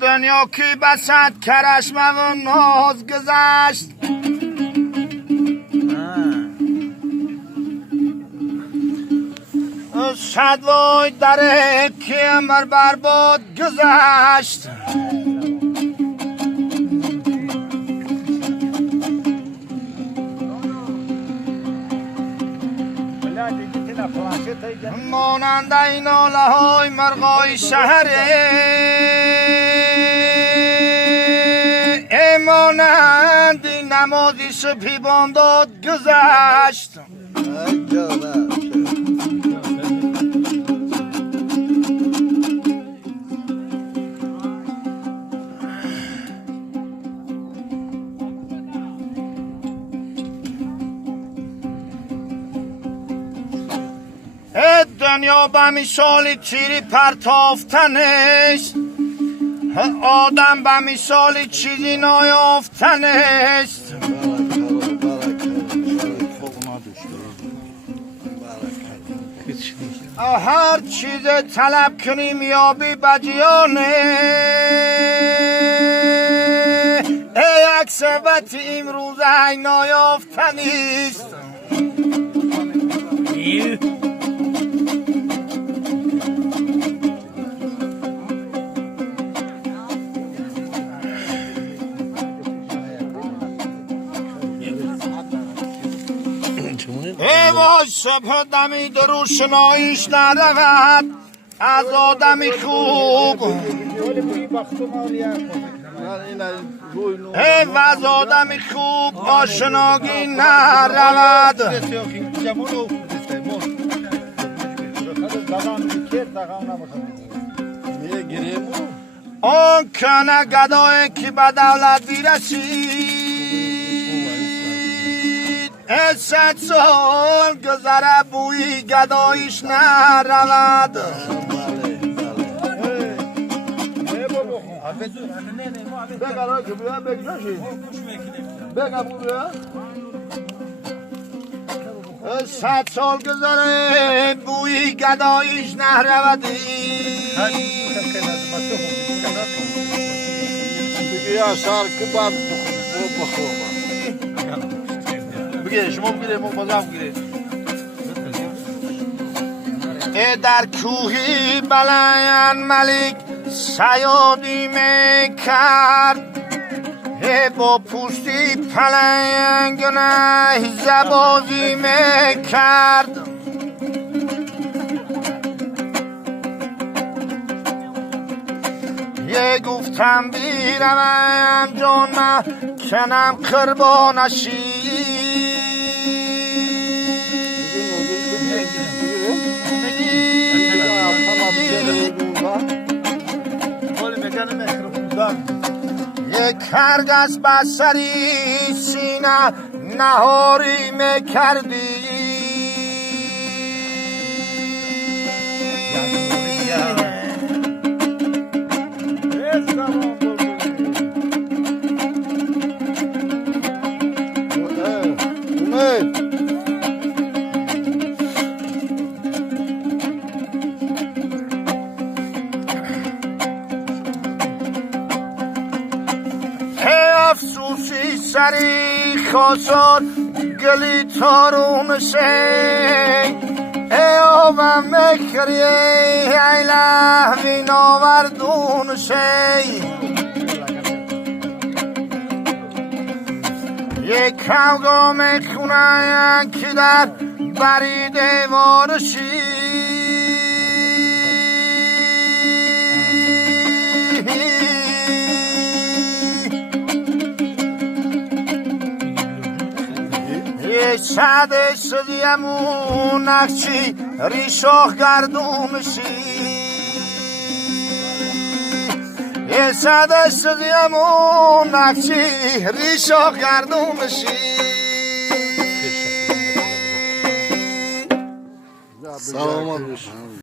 دنیا کی بسد کرشمه و ناز گذشت شدوای دره که امر برباد گذشت مانند این آله های مرغای شهره مانند این نمازی صبحی بامداد گذشت دنیا به مثال تیری پرتافتنش آدم به مثال چیزی نایافتنش هر چیز طلب کنیم یابی بجیانه ای اکسبت امروز ای نایافتنیست ای وای صبح دمی دروشناییش نرود از آدمی خوب ای و از آدمی خوب آشناگی نرود آن کنه گدایی که به دولت بیرسید صد سال گذره بوی گدایش نرود صد سال گذره بوی گدایش نرود یا سال که بعد بخورم بگیره شما بگیره ما بازم بگیره ای در کوهی بلند ملک سیادی میکرد ای با پوستی پلنگ نه زبازی میکرد یه گفتم بیرم جان من کنم قربانشی یک هرگز بسری سینه نهاری میکردی افسوسی سری خواستاد گلی تارون شی ای آوم مکری ای لحوی ناوردون شی یک کوگا میخونن که در بری دیوارشی شده شدیمون نقشی ریشاخ گردونشی شده شدیمون نقشی ریشاخ گردونشی سلامت باشم